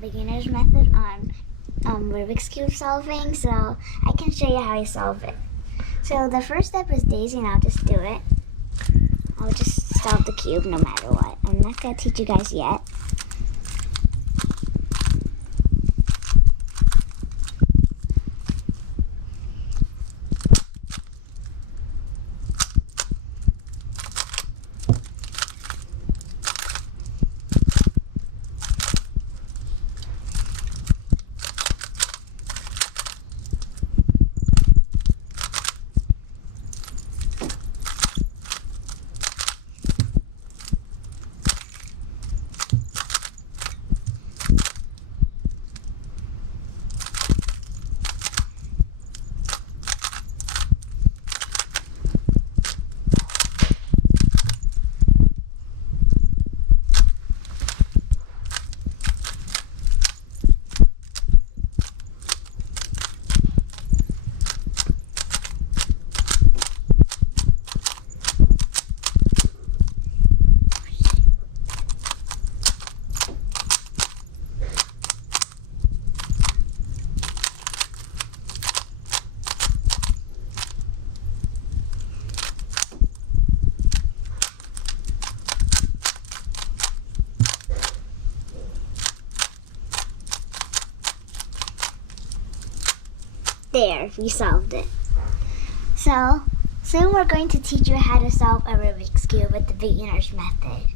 beginner's method on Rubik's Cube solving, so I can show you how I solve it. So the first step is Daisy, and I'll just do it. I'll just solve the cube no matter what. I'm not going to teach you guys yet. There, we solved it. So, soon we're going to teach you how to solve a Rubik's Cube with the beginner's method.